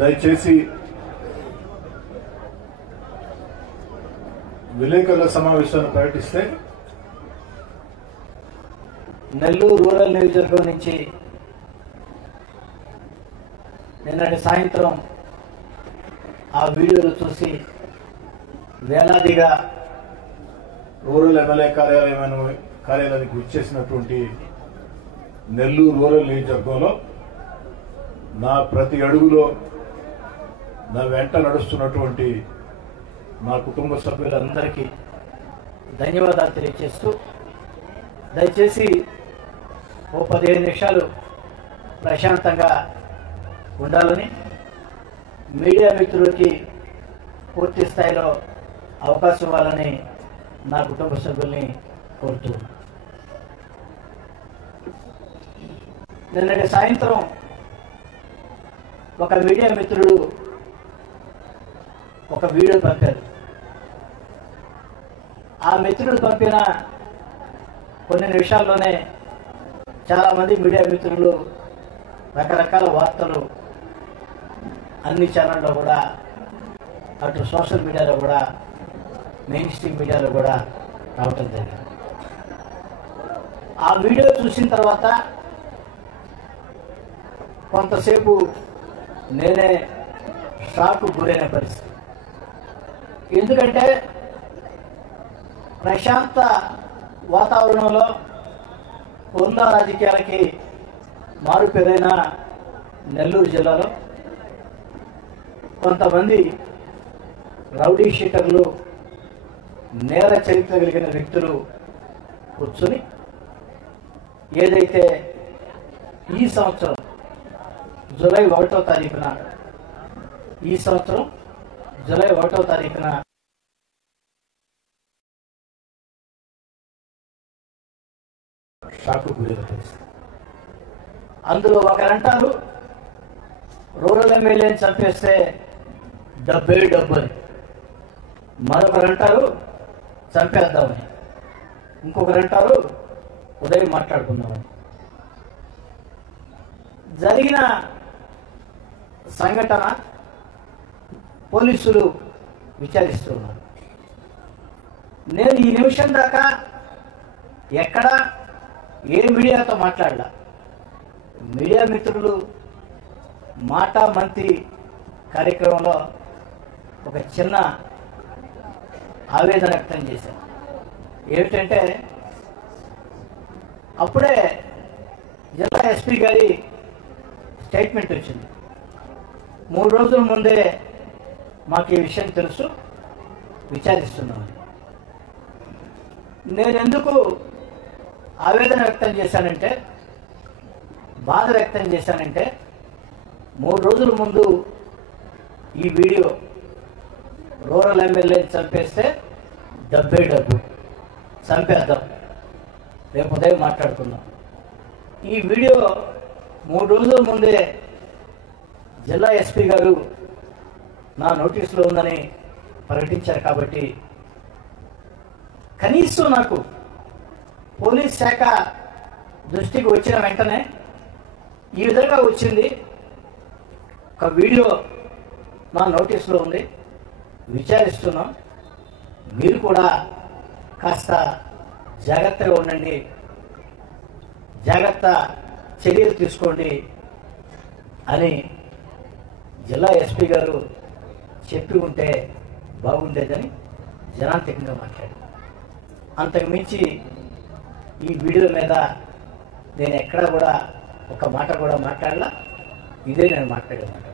దయచేసి విలేకరుల సమావేశాన్ని ప్రకటిస్తే నెల్లూరు రూరల్ నియోజకవర్గం నుంచి నిన్నటి సాయంత్రం ఆ వీడియోలు చూసి వేలాదిగా రూరల్ ఎమ్మెల్యే కార్యాలయానికి విచ్చేసినటువంటి నెల్లూరు రూరల్ నియోజకవర్గంలో నా ప్రతి అడుగులో నా వెంట నడుస్తున్నటువంటి నా కుటుంబ సభ్యులందరికీ ధన్యవాదాలు తెలియజేస్తూ దయచేసి ఓ 15 నిమిషాలు ప్రశాంతంగా ఉండాలని మీడియా మిత్రులకి పూర్తి స్థాయిలో అవకాశం ఇవ్వాలని నా కుటుంబ సభ్యుల్ని కోరుతూ నిన్నటి సాయంత్రం ఒక మీడియా మిత్రుడు ఒక వీడియో పంపారు. ఆ మిత్రుడు పంపిన కొన్ని నిమిషాల్లోనే చాలామంది మీడియా మిత్రులు రకరకాల వార్తలు అన్ని ఛానల్లో కూడా, అటు సోషల్ మీడియాలో కూడా, మెయిన్ స్ట్రీమ్ మీడియాలో కూడా రావటం జరిగింది. ఆ వీడియో చూసిన తర్వాత కొంతసేపు నేనే షాక్ గురైన పరిస్థితి. ఎందుకంటే ప్రశాంత వాతావరణంలో ఉన్న రాజకీయాలకి మారుపేరైన నెల్లూరు జిల్లాలో కొంతమంది రౌడీ షీటర్లు, నేర చరిత్ర కలిగిన వ్యక్తులు కూర్చుని ఏదైతే ఈ సంవత్సరం జూలై 1వ తారీఖున షాకు గురైన పరిస్థితి. అందులో ఒకరంటారు రూరల్ ఎమ్మెల్యేని చంపేస్తే డబ్బే డబ్బు అని, మరొకరంటారు చంపేద్దామని, ఇంకొకరంటారు ఉదయం మాట్లాడుకుందామని. జరిగిన సంఘటన పోలీసులు విచారిస్తున్నారు. నేను ఈ నిమిషం దాకా ఎక్కడ ఏ మీడియాతో మాట్లాడలా. మీడియా మిత్రులు మాటా మంతి కార్యక్రమంలో ఒక చిన్న ఆవేదన వ్యక్తం చేశాను. ఏమిటంటే అప్పుడే జిల్లా ఎస్పీ గారి స్టేట్మెంట్ వచ్చింది. 3 రోజుల ముందే మాకు ఈ విషయం తెలుసు, విచారిస్తున్నామని. నేను ఎందుకు ఆవేదన వ్యక్తం చేశానంటే, బాధ వ్యక్తం చేశానంటే, 3 రోజుల ముందు ఈ వీడియో రూరల్ ఎమ్మెల్యేని చంపేస్తే డబ్బే డబ్బు, చంపేద్దాం, రేపు ఉదయం మాట్లాడుకుందాం. ఈ వీడియో 3 రోజుల ముందే జిల్లా ఎస్పీ గారు నా నోటీసులో ఉందని ప్రకటించారు. కాబట్టి కనీసం నాకు పోలీస్ శాఖ దృష్టికి వచ్చిన వెంటనే ఈ విధంగా వచ్చింది, ఒక వీడియో నా నోటీసులో ఉంది, విచారిస్తున్నాం, మీరు కూడా కాస్త జాగ్రత్తగా ఉండండి, జాగ్రత్త చర్యలు తీసుకోండి అని జిల్లా ఎస్పీ గారు చెప్పి ఉంటే బాగుండేదని జనాంతికంగా మాట్లాడారు. అంతకు మించి ఈ వీడియో మీద నేను ఎక్కడా కూడా ఒక మాట కూడా మాట్లాడలా. ఇదే నేను మాట్లాడే మాట.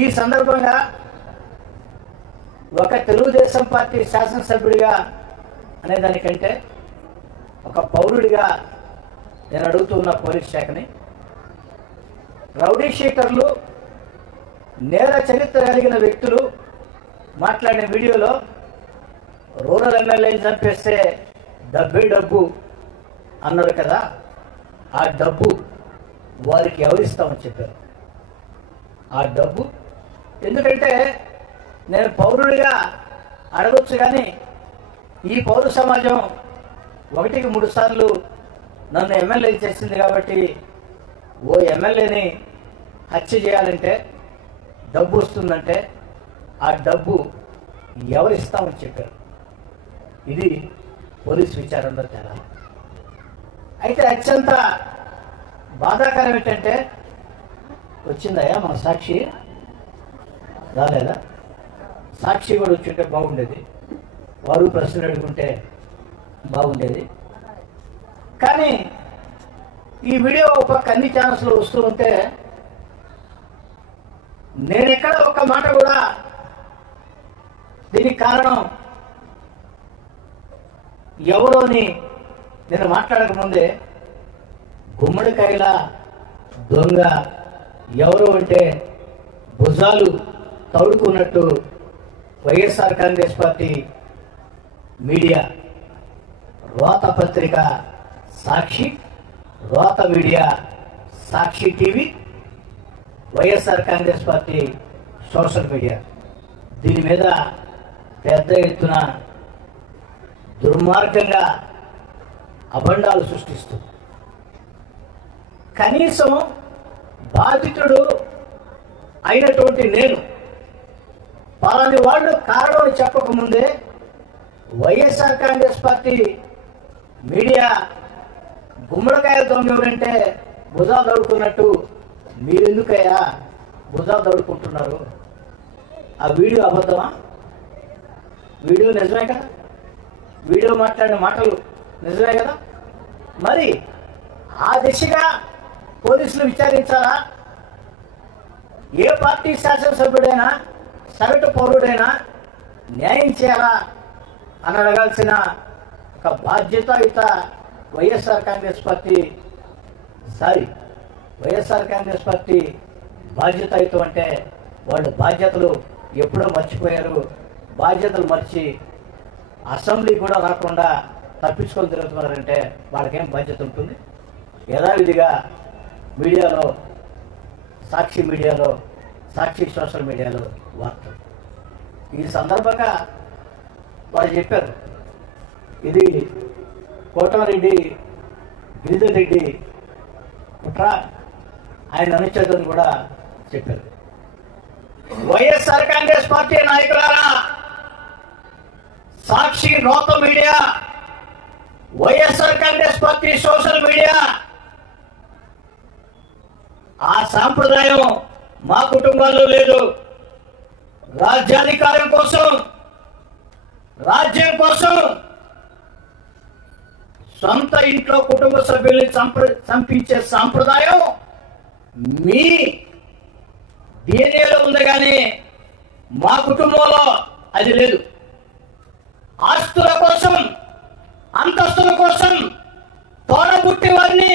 ఈ సందర్భంగా ఒక తెలుగుదేశం పార్టీ శాసనసభ్యుడిగా అనే దానికంటే ఒక పౌరుడిగా నేను అడుగుతున్న పోలీస్ శాఖని, రౌడీ షీటర్లు, నేర చరిత్ర కలిగిన వ్యక్తులు మాట్లాడిన వీడియోలో రూరల్ ఎమ్మెల్యేని చంపేస్తే డబ్బే డబ్బు అన్నారు కదా, ఆ డబ్బు వారికి ఎవరిస్తామని చెప్పారు. ఆ డబ్బు ఎందుకంటే నేను పౌరుడిగా అడగొచ్చు, కానీ ఈ పౌర సమాజం 1కి 3 సార్లు నన్ను ఎమ్మెల్యే చేసింది. కాబట్టి ఓ ఎమ్మెల్యేని హత్య చేయాలంటే డబ్బు వస్తుందంటే ఆ డబ్బు ఎవరు ఇస్తామని చెప్పారు. ఇది పోలీసు విచారణలో తేడా. అయితే అత్యంత బాధాకరం ఏంటంటే, వచ్చిందయ్యా మన సాక్షి రాలేదా? సాక్షి కూడా వచ్చింటే బాగుండేది, వారు ప్రశ్నలు అడుగుంటే బాగుండేది. కానీ ఈ వీడియో ఒక అన్ని ఛానల్స్లో వస్తూ ఉంటే నేను ఎక్కడ ఒక మాట కూడా దీనికి కారణం ఎవరోని నేను మాట్లాడకముందే గుమ్మడికాయల దొంగ ఎవరు అంటే భుజాలు తౌడుకున్నట్టు వైఎస్ఆర్ కాంగ్రెస్ పార్టీ మీడియా, రోత పత్రిక సాక్షి, రోత media Sakshi TV, YSR Congress party social media దీని మీద పెద్ద ఎత్తున దుర్మార్గంగా అభండాలు సృష్టిస్తూ కనీసం బాధితుడు అయినటువంటి నేను పలాని వాళ్ళు కారణం చెప్పకముందే వైఎస్ఆర్ కాంగ్రెస్ పార్టీ మీడియా గుమ్మడికాయ దొంగ ఎవరంటే భుజాలు దౌడుకున్నట్టు మీరెందుకయ్యా భుజాలు దౌడుకుంటున్నారు? ఆ వీడియో అబద్ధమా? వీడియో నిజమే కదా? వీడియో మాట్లాడిన మాటలు నిజమే కదా? మరి ఆ దిశగా పోలీసులు విచారించాలా? ఏ పార్టీ శాసనసభ్యుడైనా సగటు పౌరుడైనా న్యాయం చేయాలా అని అడగాల్సిన ఒక బాధ్యతాయుత వైఎస్ఆర్ కాంగ్రెస్ పార్టీ బాధ్యతాయుతం అంటే వాళ్ళు బాధ్యతలు ఎప్పుడో మర్చిపోయారు. బాధ్యతలు మర్చి అసెంబ్లీ కూడా రాకుండా తప్పించుకొని తిరుగుతున్నారంటే వాళ్ళకేం బాధ్యత ఉంటుంది? యథావిధిగా మీడియాలో, సాక్షి మీడియాలో, సాక్షి సోషల్ మీడియాలో వార్తలు. ఈ సందర్భంగా వాళ్ళు చెప్పారు, ఇది కోటమిరెడ్డి గిరిధర్ రెడ్డి కుట్ర, ఆయన అనుచరులను కూడా చెప్పారు. వైఎస్ఆర్ కాంగ్రెస్ పార్టీ నాయకులారా, సాక్షి రోత media, YSR Congress party social media, ఆ సాంప్రదాయం మా కుటుంబాల్లో లేదు. రాజ్యాధికారం కోసం, రాజ్యం కోసం సొంత ఇంట్లో కుటుంబ సభ్యుల్ని చంపించే సాంప్రదాయం మీ డిఎన్ఏలో ఉంది, కానీ మా కుటుంబంలో అది లేదు. ఆస్తుల కోసం, అంతస్తుల కోసం తోడబుట్టి వారిని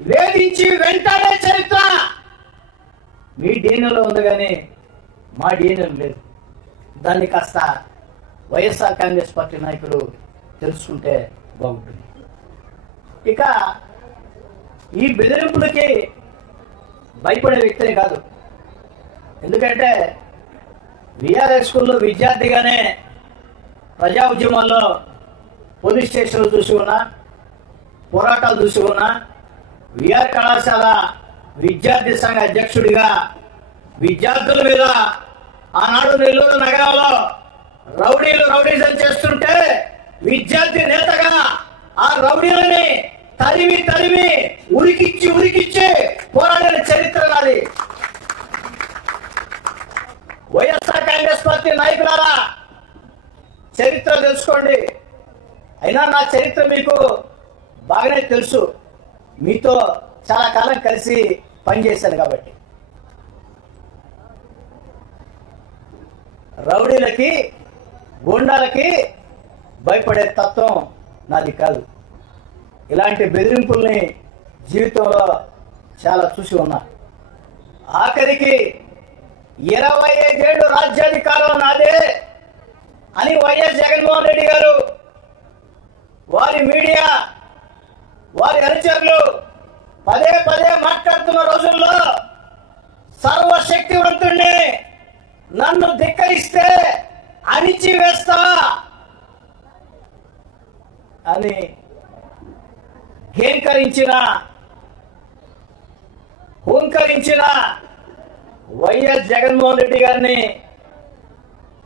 వేధించి వెంటాడే చరిత్ర మీ డిఎన్ఏలో ఉంది, కానీ మా డిఎన్ఏలో లేదు. దాన్ని కాస్త వైఎస్ఆర్ కాంగ్రెస్ పార్టీ నాయకులు తెలుసుకుంటే బాగుంటుంది. ఇక ఈ బెదిరింపులకి భయపడే వ్యక్తిని కాదు. ఎందుకంటే విఆర్ఎస్ స్కూల్లో విద్యార్థిగానే ప్రజా ఉద్యమాల్లో పోలీస్ స్టేషన్లు చూసి ఉన్నా, పోరాటాలు చూసి ఉన్నా, విఆర్ కళాశాల విద్యార్థి సంఘ అధ్యక్షుడిగా విద్యార్థుల మీద ఆనాడు నెల్లూరు నగరంలో రౌడీజం చేస్తుంటే విద్యార్థి నేతగా ఆ రౌడీలని తరిమి ఉరికిచ్చి పోరాడిన చరిత్ర నాది. వైఎస్ఆర్ కాంగ్రెస్ పార్టీ నాయకులారా, చరిత్ర తెలుసుకోండి. అయినా నా చరిత్ర మీకు బాగానే తెలుసు, మీతో చాలా కాలం కలిసి పనిచేశాను కాబట్టి. రౌడీలకి, గూండాలకి భయపడే తత్వం నాది కాదు. ఇలాంటి బెదిరింపుల్ని జీవితంలో చాలా చూసి ఉన్నా. ఆఖరికి 25 ఏళ్ళు రాజ్యాధికారం నాదే అని వైఎస్ జగన్మోహన్ రెడ్డి గారు, వారి మీడియా, వారి అనుచరులు పదే మాట్లాడుతున్న రోజుల్లో సర్వశక్తివంతుణ్ణి, నన్ను ధిక్కరిస్తే అణిచివేస్తా అని హుంకరించిన వైఎస్ జగన్మోహన్ రెడ్డి గారిని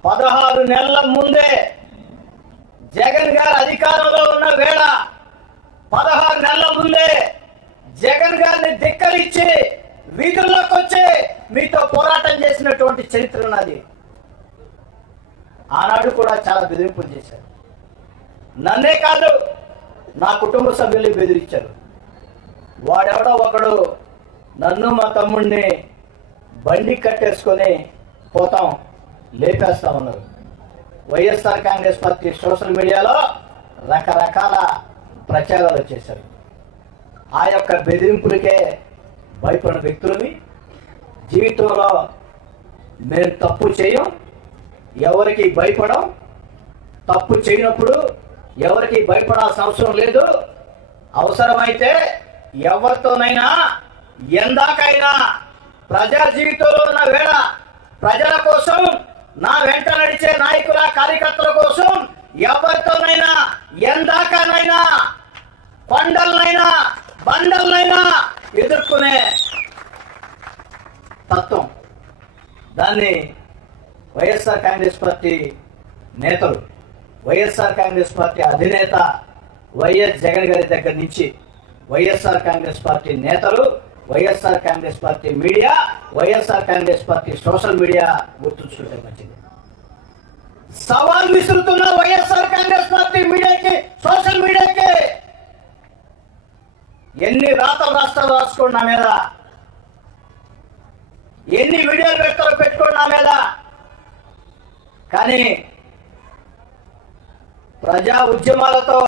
16 నెలల ముందే జగన్ గారు అధికారంలో ఉన్న వేళ 16 నెలల ముందే జగన్ గారిని ధిక్కరించి వీధుల్లోకి వచ్చి మీతో పోరాటం చేసినటువంటి చరిత్ర ఉన్నది. ఆనాడు కూడా చాలా బెదిరింపులు చేశారు. నన్నే కాదు, నా కుటుంబ సభ్యుల్ని బెదిరించారు. వాడెవడో ఒకడు నన్ను మా తమ్ముడిని బండి కట్టేసుకొని పోతాం, లేపేస్తా ఉన్నారు. వైఎస్ఆర్ కాంగ్రెస్ పార్టీ సోషల్ మీడియాలో రకరకాల ప్రచారాలు చేశారు. ఆ యొక్క బెదిరింపులకే భయపడిన వ్యక్తులని, జీవితంలో మేము తప్పు చేయం, ఎవరికి భయపడం, తప్పు చేయనప్పుడు ఎవరికి భయపడాల్సిన అవసరం లేదు, అవసరమైతే ఎవరితోనైనా ఎందాకైనా ప్రజా జీవితంలో ఉన్న వేళ ప్రజల కోసం, నా వెంట నడిచే నాయకుల కార్యకర్తల కోసం ఎవరితోనైనా ఎందాకనైనా కొండలనైనా బండలనైనా ఎదుర్కొనే తత్వం. దాన్ని వైఎస్ఆర్ కాంగ్రెస్ పార్టీ నేతలు, వైఎస్ఆర్ కాంగ్రెస్ పార్టీ అధినేత వైఎస్ జగన్ గారి దగ్గర నుంచి వైఎస్ఆర్ కాంగ్రెస్ పార్టీ నేతలు, YSR Congress party media, YSR Congress party social media గుర్తుంచుకుంటే మంచిది. సవాల్ విసురుతున్న వైఎస్ఆర్ కాంగ్రెస్ పార్టీ మీడియాకి, సోషల్ మీడియాకి ఎన్ని రాతలు రాసుకోండి నా మీద, ఎన్ని వీడియోలు పెట్టుకోండి నా మీద, కానీ ప్రజా ఉద్యమాలతో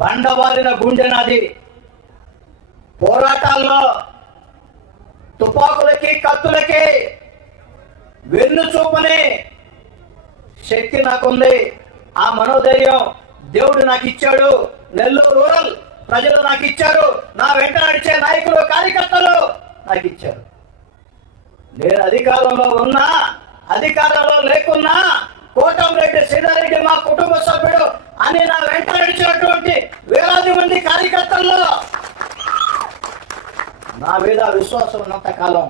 బండవాలిన గుండె నాది. పోరాటాల్లో తుపాకులకి కత్తులకి వెన్ను చూపని శక్తి నాకుంది. ఆ మనోధైర్యం దేవుడు నాకు ఇచ్చాడు. నెల్లూరు రూరల్ ప్రజలు నాకు ఇచ్చారు. నా వెంట నడిచే నాయకులు కార్యకర్తలు నాకు ఇచ్చారు. నేను అధికారంలో ఉన్నా, అధికారంలో లేకున్నా కోటంరెడ్డి శ్రీధర్రెడ్డి మా కుటుంబ సభ్యుడు అని నా వెంట నడిచినటువంటి వేలాది మంది కార్యకర్తల్లో నా మీద విశ్వాసం ఉన్నంత కాలం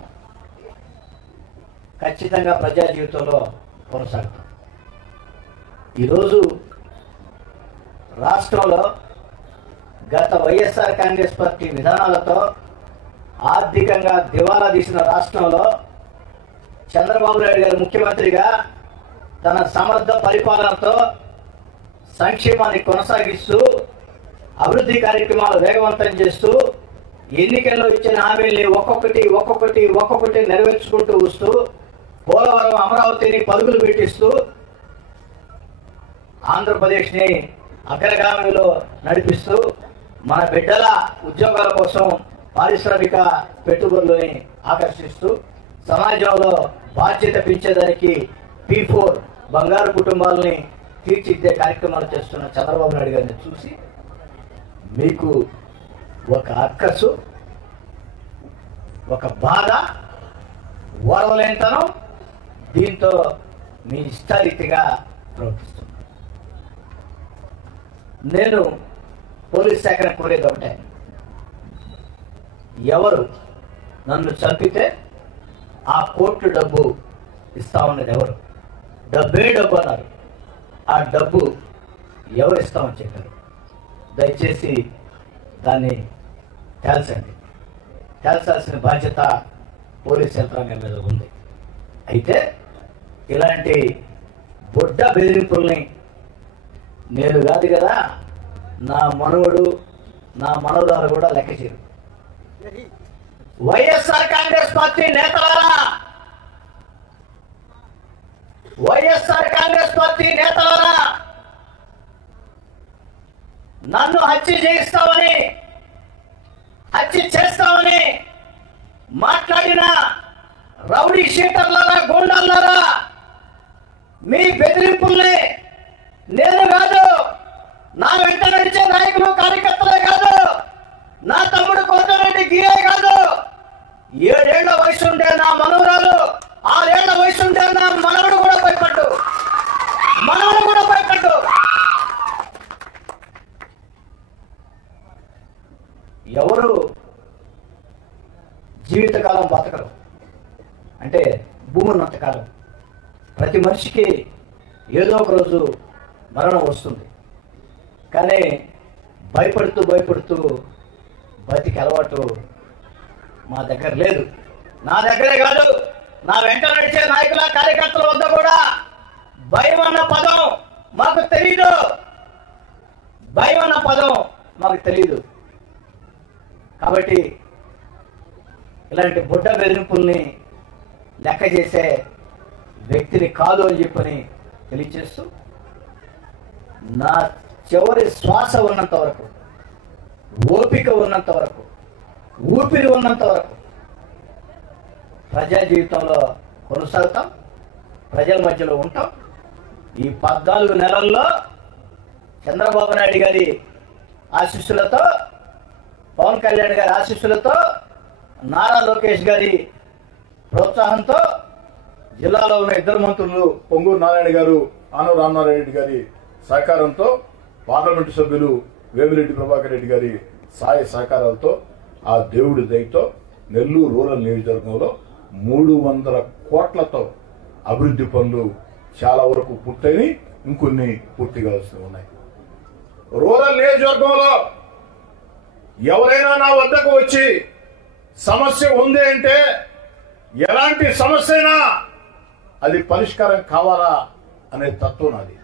ఖచ్చితంగా ప్రజా జీవితంలో కొనసాగుతాం. ఈరోజు రాష్ట్రంలో గత వైఎస్ఆర్ కాంగ్రెస్ పార్టీ విధానాలతో ఆర్థికంగా దివాలా తీసిన రాష్ట్రంలో చంద్రబాబు నాయుడు గారు ముఖ్యమంత్రిగా తన సమర్థ పరిపాలనతో సంక్షేమాన్ని కొనసాగిస్తూ అభివృద్ధి కార్యక్రమాలు వేగవంతం చేస్తూ ఎన్నికల్లో ఇచ్చిన హామీల్ని ఒక్కొక్కటి నెరవేర్చుకుంటూ వస్తూ పోలవరం అమరావతిని పరుగులు పెట్టిస్తూ ఆంధ్రప్రదేశ్ని అగ్రగామిలో నడిపిస్తూ మన బిడ్డల ఉద్యోగాల కోసం పారిశ్రామిక పెట్టుబడులని ఆకర్షిస్తూ సమాజంలో బాధ్యత పెంచేదానికి P4 బంగారు కుటుంబాలని తీర్చిదిద్దే కార్యక్రమాలు చేస్తున్న చంద్రబాబు నాయుడు గారిని చూసి మీకు ఒక అక్కసు, ఒక బాధ, ఓర్వలేనితనం, దీంతో మీ ఇష్టారీతిగా ప్రవర్తిస్తుంది. నేను పోలీస్ శాఖను కోరేది ఒకటే, ఎవరు నన్ను చంపితే ఆ కోర్టు డబ్బు ఇస్తామన్నది ఎవరు? డబ్బే డబ్బు అన్నారు. ఆ డబ్బు ఎవరు ఇస్తామని చెప్పారు? దయచేసి దాన్ని తేల్చండి. తేల్చాల్సిన బాధ్యత పోలీస్ యంత్రాంగం మీద ఉంది. అయితే ఇలాంటి బొడ్డ బెదిరింపుల్ని నేను కాదు కదా, నా మనవడు, నా మనవరాలు కూడా లెక్క చేయరు. వైఎస్ఆర్ కాంగ్రెస్ పార్టీ నేతలారా, వైఎస్ఆర్ కాంగ్రెస్ పార్టీ నేతలారా, నన్ను హత్య చేయిస్తామని, హత్య చేస్తామని మాట్లాడిన రౌడీ షీటర్లారా, గూండాలారా, మీ బెదిరింపుల్ని నేను కాదు, నా వెంట నడిచే నాయకులు కార్యకర్తలే కాదు, నా తమ్ముడు కోటరెడ్డి గిరే కాదు, 7 ఏళ్ల వయసు ఉండే నా మనవరాలు, 6 ఏళ్ల వయసు ఉండే నా మనవడు కూడా భయపడ్డు. ఎవరు జీవితకాలం బతకరు. భూమి ఉన్నంతకాలం ప్రతి మనిషికి ఏదో ఒక రోజు మరణం వస్తుంది. కానీ భయపడుతూ బతికి అలవాటు మా దగ్గర లేదు. నా దగ్గరే కాదు, నా వెంట నడిచే నాయకుల కార్యకర్తల వద్ద కూడా భయం అన్న పదం మాకు తెలీదు. భయం అన్న పదం మాకు తెలీదు. కాబట్టి ఇలాంటి బుడ్డ బెదిరింపుల్ని లెక్క చేసే వ్యక్తిని కాదు అని చెప్పని తెలియచేస్తూ, నా చివరి శ్వాస ఉన్నంత వరకు, ఓపిక ఉన్నంత వరకు, ఊపిరి ఉన్నంత వరకు ప్రజా జీవితంలో కొనసాగుతాం, ప్రజల మధ్యలో ఉంటాం. ఈ 14 నెలల్లో చంద్రబాబు నాయుడు గారి ఆశీస్సులతో, పవన్ కళ్యాణ్ గారి ఆశీస్సులతో, నారా లోకేష్ గారి ప్రోత్సాహంతో, జిల్లాలో ఉన్న ఇద్దరు మంత్రులు పొంగూరు నారాయణ గారు, ఆనవ రామనారాయణ గారి సహకారంతో, పార్లమెంటు సభ్యులు వేమిరెడ్డి ప్రభాకర్ రెడ్డి గారి సహకారాలతో, ఆ దేవుడి దయతో నెల్లూరు రూరల్ నియోజకవర్గంలో 300 కోట్లతో అభివృద్ధి పనులు చాలా వరకు పూర్తయి ఇంకొన్ని పూర్తిగా ఉన్నాయి. రూరల్ నియోజకవర్గంలో ఎవరైనా నా వద్దకు వచ్చి సమస్య ఉంది అంటే, ఎలాంటి సమస్య అయినా అది పరిష్కారం కావాలా అనే తత్వం నాది.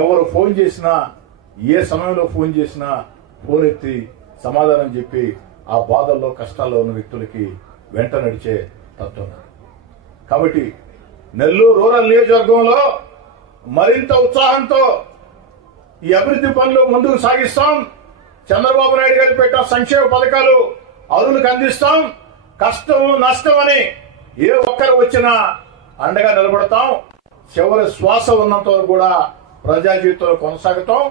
ఎవరు ఫోన్ చేసినా, ఏ సమయంలో ఫోన్ చేసినా ఫోన్ ఎత్తి సమాధానం చెప్పి ఆ బాధల్లో కష్టాల్లో ఉన్న వ్యక్తులకి వెంట నడిచే తత్వం నాది. కాబట్టి నెల్లూరు రూరల్ నియోజకవర్గంలో మరింత ఉత్సాహంతో ఈ అభివృద్ధి పనులు ముందుకు సాగిస్తాం. చంద్రబాబు నాయుడు గారు పెట్టిన సంక్షేమ పథకాలు అరువులకు అందిస్తాం. కష్టం నష్టం అని ఏ ఒక్కరు వచ్చినా అండగా నిలబడతాం. చివరి శ్వాస ఉన్నంత వరకు కూడా ప్రజా జీవితంలో కొనసాగుతాం.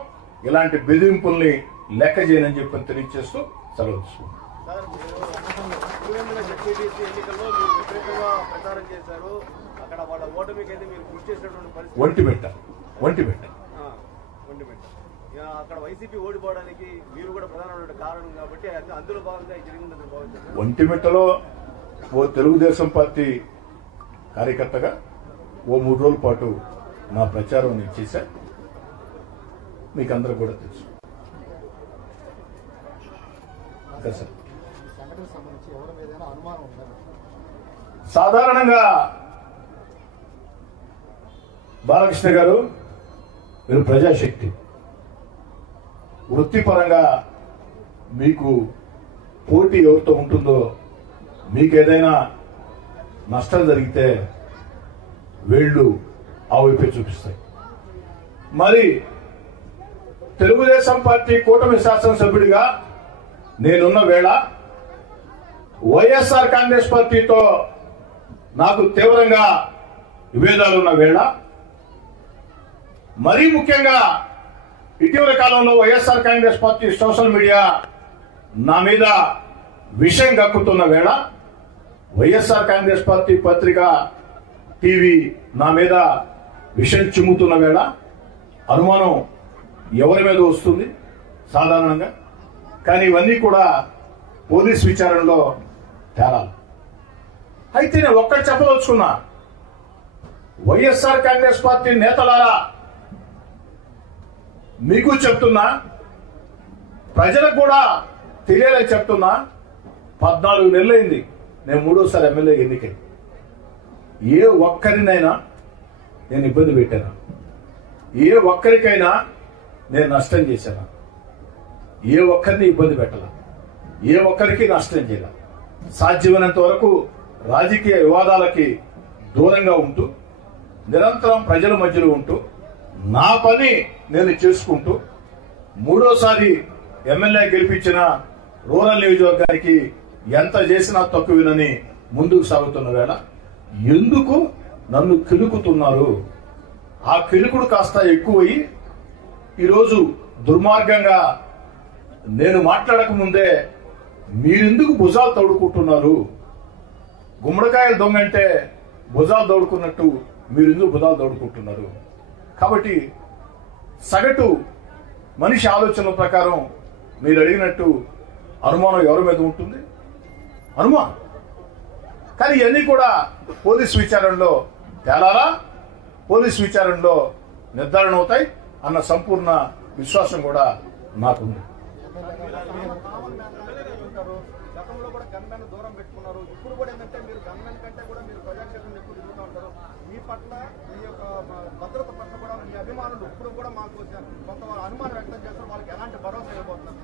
ఇలాంటి బెదిరింపుల్ని లెక్క చేయనని చెప్పి తెలియజేస్తూ సెలవు తీసుకుంటాం. ఒంటిమిట్ట అక్కడ వైసీపీ ఓడిపోవడానికి మీరు కూడా ప్రధానమైన కారణం కాబట్టి అందులో భాగంగా జరిగిందని భావించారు. ఒంటిమిట్టలో ఓ తెలుగుదేశం పార్టీ కార్యకర్తగా ఓ 3 రోజుల పాటు నా ప్రచారం ఇచ్చేశా. మీకు అందరూ కూడా తెలుసు. సాధారణంగా బాలకృష్ణ గారు, మీరు ప్రజాశక్తి, వృత్తిపరంగా మీకు పోటీ ఎవరితో ఉంటుందో, మీకు ఏదైనా నష్టం జరిగితే వేళ్లు ఆ వైపే చూపిస్తాయి. మరి తెలుగుదేశం పార్టీ కూటమి శాసనసభ్యుడిగా నేనున్న వేళ వైఎస్ఆర్ కాంగ్రెస్ పార్టీతో నాకు తీవ్రంగా విభేదాలున్న వేళ, మరీ ముఖ్యంగా ఇటీవల కాలంలో YSR Congress party social media నా మీద విషయం కక్కుతున్న వేళ, వైఎస్ఆర్ కాంగ్రెస్ పార్టీ పత్రిక, టీవీ నా మీద విషయం చిమ్ముతున్న వేళ అనుమానం ఎవరి మీద వస్తుంది సాధారణంగా. కానీ ఇవన్నీ కూడా పోలీస్ విచారణలో తేలాలి. అయితే నేను ఒక్కటి చెప్పదలుచుకున్నా, వైఎస్ఆర్ కాంగ్రెస్ పార్టీ నేతలారా, మీకు చెప్తున్నా, ప్రజలకు కూడా తెలియాలని చెప్తున్నా, 14 నెలలైంది నేను 3వ ఎమ్మెల్యే ఎన్నికై. ఏ ఒక్కరినైనా నేను ఇబ్బంది పెట్టాను? ఏ ఒక్కరికైనా నేను నష్టం చేశాను? ఏ ఒక్కరిని ఇబ్బంది పెట్టాల? ఏ ఒక్కరికి నష్టం చేయాల? సాధ్యమైనంత వరకు రాజకీయ వివాదాలకి దూరంగా ఉంటూ, నిరంతరం ప్రజల మధ్యలో ఉంటూ, నా పని నేను చేసుకుంటూ, 3వసారి ఎమ్మెల్యే గెలిపించిన రూరల్ నియోజకవర్గానికి ఎంత చేసినా తక్కువేనని ముందుకు సాగుతున్న వేళ ఎందుకు నన్ను కిలుకుతున్నారు? ఆ కిలుకుడు కాస్త ఎక్కువయ్యి ఈరోజు దుర్మార్గంగా నేను మాట్లాడక ముందే మీరెందుకు భుజాలు తోడుకుంటున్నారు? గుమ్మడికాయలు దొంగ అంటే భుజాలు తోడుకున్నట్టు మీరెందుకు భుజాలు తోడుకుంటున్నారు? కాబట్టి సగటు మనిషి ఆలోచనల ప్రకారం మీరు అడిగినట్టు అనుమానం ఎవరి మీద ఉంటుంది? అనుమానం కానీ ఇవన్నీ కూడా పోలీసు విచారణలో తేలాలా, పోలీసు విచారణలో నిర్ధారణ అవుతాయి అన్న సంపూర్ణ విశ్వాసం కూడా నాకుంది. గతంలో కూడా గన్మెన్ దూరం పెట్టుకున్నారు. ఇప్పుడు కూడా ఏంటంటే మీరు గన్మెన్ కంటే కూడా మీరు ప్రజాక్షేత్రం ఎక్కువ తిరుగుతూ ఉంటారు. మీ పట్ల మీ యొక్క భద్రత పట్ల కూడా మీ అభిమానులు ఇప్పుడు కూడా మాకు కొంత అనుమానం వ్యక్తం చేస్తారు. వాళ్ళకి ఎలాంటి భరోసా ఇవ్వబోతున్నారు?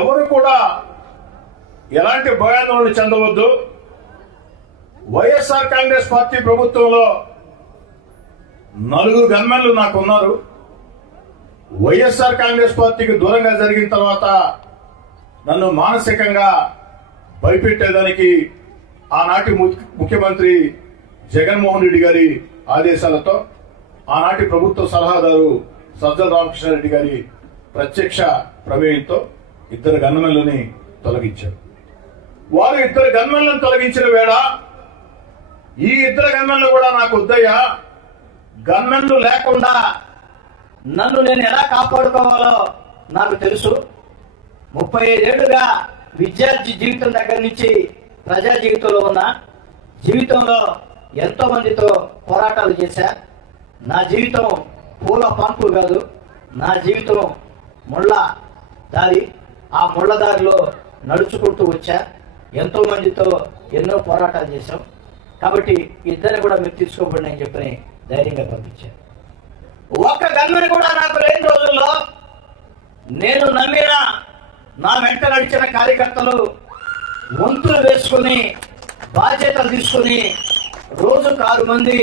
ఎవరు కూడా ఎలాంటి భయాందోళన చెందవద్దు. వైఎస్ఆర్ కాంగ్రెస్ పార్టీ ప్రభుత్వంలో 4 గన్మెన్లు నాకు ఉన్నారు. వైఎస్ఆర్ కాంగ్రెస్ పార్టీకి దూరంగా జరిగిన తర్వాత నన్ను మానసికంగా భయపెట్టేదానికి ఆనాటి ముఖ్యమంత్రి జగన్మోహన్ రెడ్డి గారి ఆదేశాలతో ఆనాటి ప్రభుత్వ సలహాదారు సజ్జల రామకృష్ణారెడ్డి గారి ప్రత్యక్ష ప్రమేయంతో 2 గన్మెన్లని తొలగించారు. వారు 2 గన్మెన్లను తొలగించిన వేళ ఈ 2 గన్మెన్లు కూడా నాకు వద్దయ్యా, గన్మెన్లు లేకుండా నన్ను నేను ఎలా కాపాడుకోవాలో నాకు తెలుసు. 35 ఏళ్లుగా విద్యార్థి జీవితం దగ్గర నుంచి ప్రజా జీవితంలో ఉన్న జీవితంలో ఎంతో మందితో పోరాటాలు చేశా. నా జీవితం పూల పాన్పు కాదు, నా జీవితం ముళ్ళ దారి. ఆ ముళ్ళ దారిలో నడుచుకుంటూ వచ్చా. ఎంతో మందితో ఎన్నో పోరాటాలు చేశాం. కాబట్టి 2 కూడా మీరు తీసుకోబడి అని చెప్పని ధైర్యంగా పంపించాను. ఒక్క గన్మెన్ కూడా నాకు లేని రోజుల్లో నేను నమ్మిన నా వెంట నడిచిన కార్యకర్తలు వంతులు వేసుకుని బాధ్యతలు తీసుకుని రోజుకు 6 మంది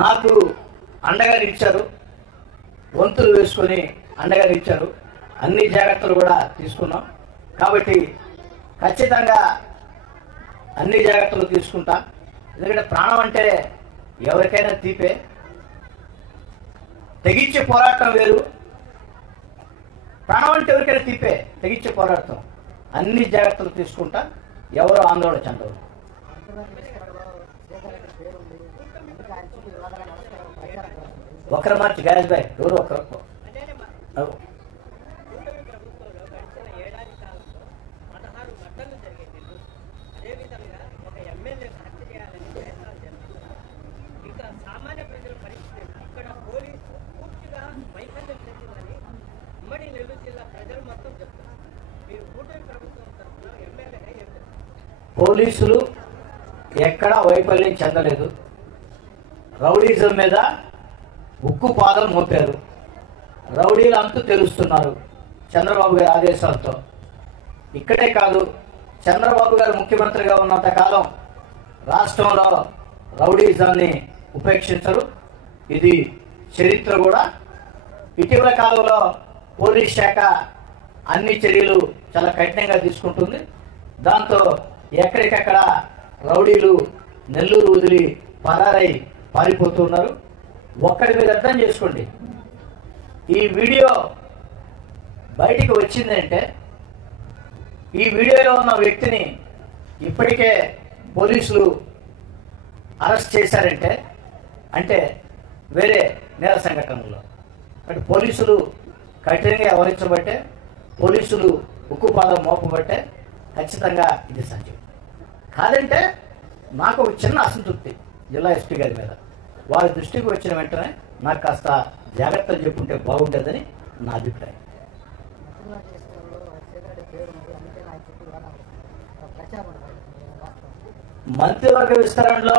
నాకు అండగా నిలిచారు. వంతులు వేసుకుని అండగా నిలిచారు. అన్ని జాగ్రత్తలు కూడా తీసుకున్నాం. కాబట్టి ఖచ్చితంగా అన్ని జాగ్రత్తలు తీసుకుంటా. ఎందుకంటే ప్రాణం అంటే ఎవరికైనా తీపే. తెగించే పోరాటం వేరు, ప్రాణం అంటే ఎవరికైనా తీపే. తెగించే పోరాటం అన్ని జాగ్రత్తలు తీసుకుంటా. ఎవరో ఆందోళన చెందరు. ఒకరు మార్చి గాయస్ బాయ్ ఎవరు ఒకరు పోలీసులు ఎక్కడా వైఫల్యం చెందలేదు. రౌడీజం మీద ఉక్కు పాదం మోపారు. రౌడీలు అంతు తెలుస్తున్నారు చంద్రబాబు గారి ఆదేశాలతో. ఇక్కడే కాదు, చంద్రబాబు గారు ముఖ్యమంత్రిగా ఉన్నంత కాలం రాష్ట్రంలో రౌడీజాన్ని ఉపేక్షించరు. ఇది చరిత్ర కూడా. ఇటీవల కాలంలో పోలీస్ శాఖ అన్ని చర్యలు చాలా కఠినంగా తీసుకుంటుంది. దాంతో ఎక్కడికక్కడ రౌడీలు నెల్లూరు వదిలి పరారై పారిపోతున్నారు. ఒక్కడి మీద అర్థం చేసుకోండి, ఈ వీడియో బయటికి వచ్చిందంటే ఈ వీడియోలో ఉన్న వ్యక్తిని ఇప్పటికే పోలీసులు అరెస్ట్ చేశారంటే అంటే వేరే నేర సంఘటనలో అంటే పోలీసులు కఠినంగా వ్యవహరించబట్టే, పోలీసులు ఉక్కుపాదం మోపబట్టే ఖచ్చితంగా ఇది సాధ్యం. కాదంటే నాకు ఒక చిన్న అసంతృప్తి జిల్లా ఎస్పీ గారి మీద. వారి దృష్టికి వచ్చిన వెంటనే నాకు కాస్త జాగ్రత్తలు చెప్పుంటే బాగుండేదని నా అభిప్రాయం. మంత్రివర్గ విస్తరణలో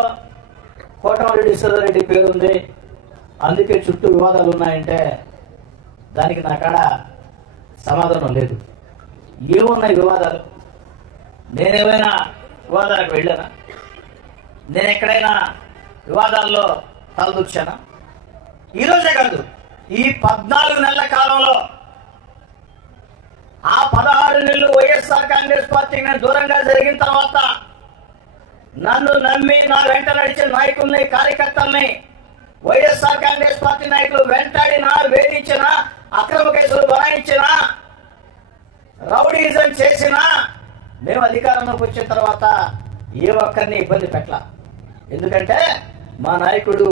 కోటమిరెడ్డి శ్రీధర్రెడ్డి పేరుంది, అందుకే చుట్టూ వివాదాలు ఉన్నాయంటే దానికి నా కాడ సమాధానం లేదు. ఏమున్నాయి వివాదాలు? నేనేమైనా వివాదాలకు వెళ్ళానా? నేను ఎక్కడైనా వివాదాల్లో తలదూర్చానా? ఈరోజే కాదు, ఈ 14 నెలల కాలంలో ఆ 16 నెలలు వైఎస్ఆర్ కాంగ్రెస్ పార్టీకి నేను దూరంగా జరిగిన తర్వాత నన్ను నమ్మి నా వెంట నడిచిన నాయకుల్ని, కార్యకర్తల్ని వైఎస్ఆర్ కాంగ్రెస్ పార్టీ నాయకులు వెంటాడినా, వేధించినా, అక్రమ కేసులు బనాయించినా, రౌడీజం చేసినా మేము అధికారంలోకి వచ్చిన తర్వాత ఏ ఒక్కరిని ఇబ్బంది పెట్టలా. ఎందుకంటే మా నాయకుడు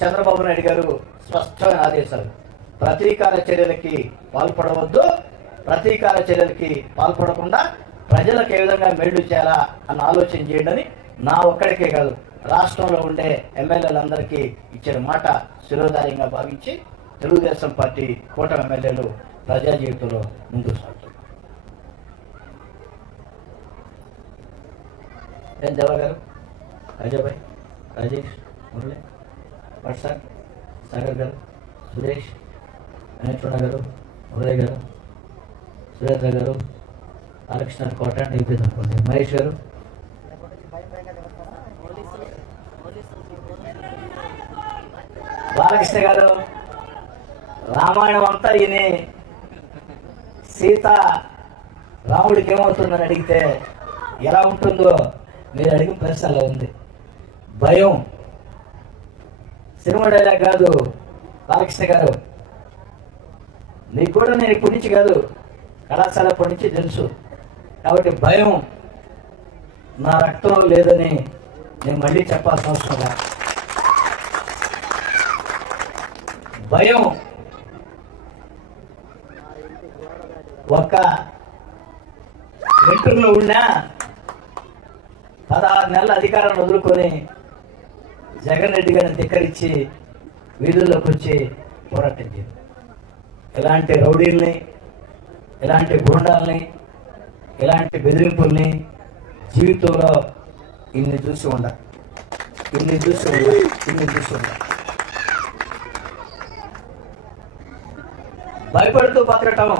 చంద్రబాబు నాయుడు గారు స్పష్టమైన ఆదేశాలు, ప్రతీకార చర్యలకి పాల్పడవద్దు, ప్రతీకార చర్యలకి పాల్పడకుండా ప్రజలకు ఏ విధంగా మేలు చేయాలా అన్న ఆలోచన చేయండి నా ఒక్కడికే కాదు, రాష్ట్రంలో ఉండే ఎమ్మెల్యేలందరికీ ఇచ్చిన మాట శిరోధార్యంగా భావించి తెలుగుదేశం పార్టీ కూటమి ఎమ్మెల్యేలు ప్రజా జీవితంలో ముందుకు సాగుతున్నారు. ఏం దేవా గారు, అజయ్, రాజేష్, మురళి, వాట్సాప్, సాగర్ గారు, సురేష్, వెంకటరమణ గారు, ఉదయ్ గారు, సురేంద్ర గారు, బాలకృష్ణ కోట అయిపోయింది అనుకోండి, మహేష్ గారు, బాలకృష్ణ గారు, రామాయణం అంతా ఈయన సీత రాముడికి ఏమవుతుందని అడిగితే ఎలా ఉంటుందో మీరు అడిగిన ప్రశ్నలో ఉంది. భయం. సినిమా డైలాగ్ కాదు బాలకృష్ణ గారు, నీకు కూడా నేను ఇప్పటి నుంచి కాదు కళాశాల ఇప్పటి నుంచి తెలుసు. కాబట్టి భయం నా రక్తంలో లేదని నేను మళ్ళీ చెప్పాల్సిన అవసరం లేదు. భయం ఒక్క వెంట్రుకలో ఉన్నా 16 నెలల అధికారాన్ని వదులుకొని జగన్ రెడ్డి గారిని ధిక్కరించి వీధుల్లోకి వచ్చి పోరాటం చేయాలి. ఇలాంటి రౌడీల్ని, ఇలాంటి గూండాల్ని, ఇలాంటి బెదిరింపుల్ని జీవితంలో ఇన్ని చూసి ఉండాలి. భయపడుతూ బతకటం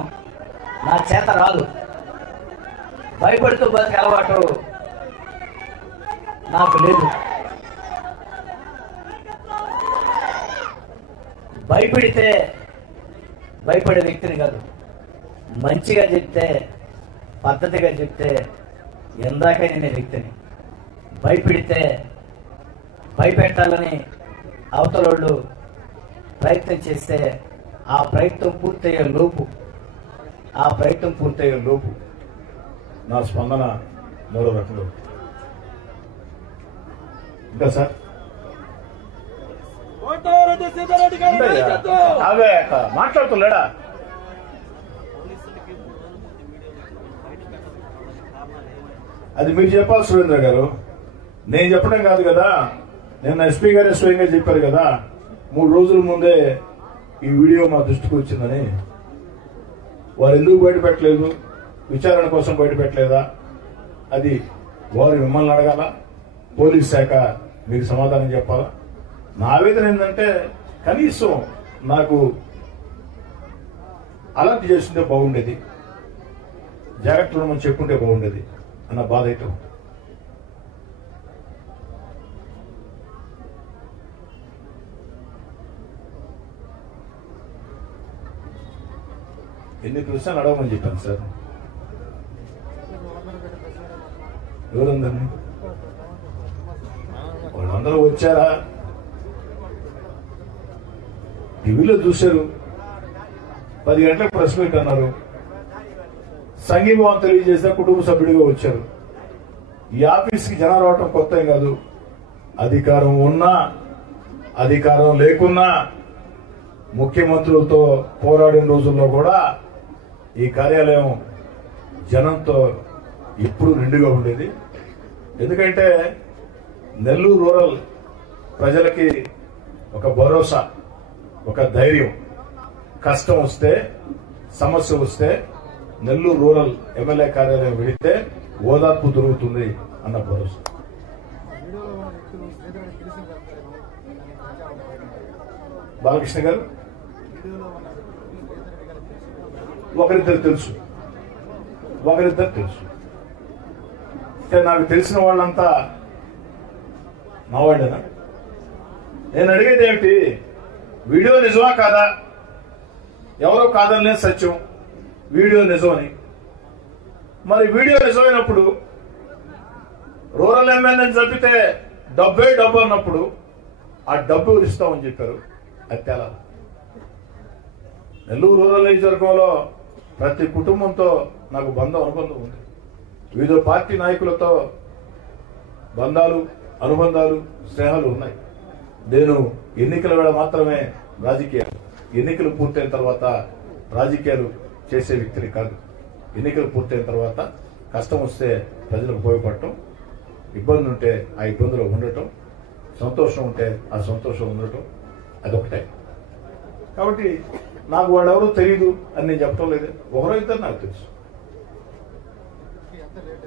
నా చేత రాదు. భయపడుతూ బతికే అలవాటు నాకు లేదు. భయపడితే భయపడే వ్యక్తిని కాదు, మంచిగా చెప్తే పద్ధతిగా చెప్తే ఎందాకైనా నేను వ్యక్తిని. భయపెడితే భయపెట్టాలని అవతలోళ్ళు ప్రయత్నం చేస్తే ఆ ప్రయత్నం పూర్తయ్యే లోపు నా స్పందన మరో రకంలో. ఇంకా సార్ మాట్లాడుతున్నాడా? అది మీరు చెప్పాలి సురేంద్ర గారు, నేను చెప్పడం కాదు కదా. నిన్న ఎస్పీ గారే స్వయంగా చెప్పారు కదా, 3 రోజుల ముందే ఈ వీడియో మా దృష్టికి వచ్చిందని. వారు ఎందుకు బయటపెట్టలేదు, విచారణ కోసం బయటపెట్టలేదా, అది వారు మిమ్మల్ని అడగాల, పోలీస్ శాఖ మీకు సమాధానం చెప్పాలా. నా ఆవేదన ఏంటంటే కనీసం నాకు అలర్ట్ చేస్తుంటే బాగుండేది, జాగ్రత్తలు మనం చెప్పుంటే బాగుండేది అన్న బాధ అయితే ఉంది. ఎన్ని ప్రశ్నలు అడగమని చెప్పాను సార్. ఎవరందరినీ? వాళ్ళందరూ వచ్చారా, టీవీలో చూశారు, 10 గంటలకు ప్రెస్ మీట్ అన్నారు, సంఘీభావం తెలియజేస్తే కుటుంబ సభ్యుడిగా వచ్చారు. ఈ ఆఫీస్కి జనం రావటం కొత్త ఏం కాదు. అధికారం ఉన్నా అధికారం లేకున్నా ముఖ్యమంత్రులతో పోరాడిన రోజుల్లో కూడా ఈ కార్యాలయం జనంతో ఎప్పుడు నిండుగా ఉండేది. ఎందుకంటే నెల్లూరు రూరల్ ప్రజలకి ఒక భరోసా, ఒక ధైర్యం. కష్టం వస్తే, సమస్య వస్తే నెల్లూరు రూరల్ ఎమ్మెల్యే కార్యాలయం వెళితే ఓదార్పు దొరుకుతుంది అన్న భరోసా. బాలకృష్ణ గారు, ఒకరిద్దరు తెలుసు. అంటే నాకు తెలిసిన వాళ్ళంతా మా వాళ్ళేనా? నేను అడిగేది ఏమిటి, వీడియో నిజమా కాదా? ఎవరో కాదనే సత్యం, వీడియో నిజమని. మరి వీడియో నిజమైనప్పుడు రూరల్ ఎమ్మెల్యేని చంపితే డబ్బు అన్నప్పుడు ఆ డబ్బు ఇస్తామని చెప్పారు. అది తేలా. నెల్లూరు రూరల్ నియోజకవర్గంలో ప్రతి కుటుంబంతో నాకు అనుబంధం ఉంది. వివిధ పార్టీ నాయకులతో బంధాలు, అనుబంధాలు, స్నేహాలు ఉన్నాయి. నేను ఎన్నికల వేళ మాత్రమే రాజకీయాలు, ఎన్నికలు పూర్తయిన తర్వాత రాజకీయాలు చేసే వ్యక్తిని కాదు. ఎన్నికలు పూర్తయిన తర్వాత కష్టం వస్తే ప్రజలకు ఉపయోగపడటం, ఇబ్బంది ఉంటే ఆ ఇబ్బందులో ఉండటం, సంతోషం ఉంటే ఆ సంతోషం ఉండటం, అదొకటే. కాబట్టి నాకు వాళ్ళెవరూ తెలియదు అని నేను చెప్పడం లేదు. ఒకరో ఇద్దరు నాకు తెలుసు. ఎంత లేట్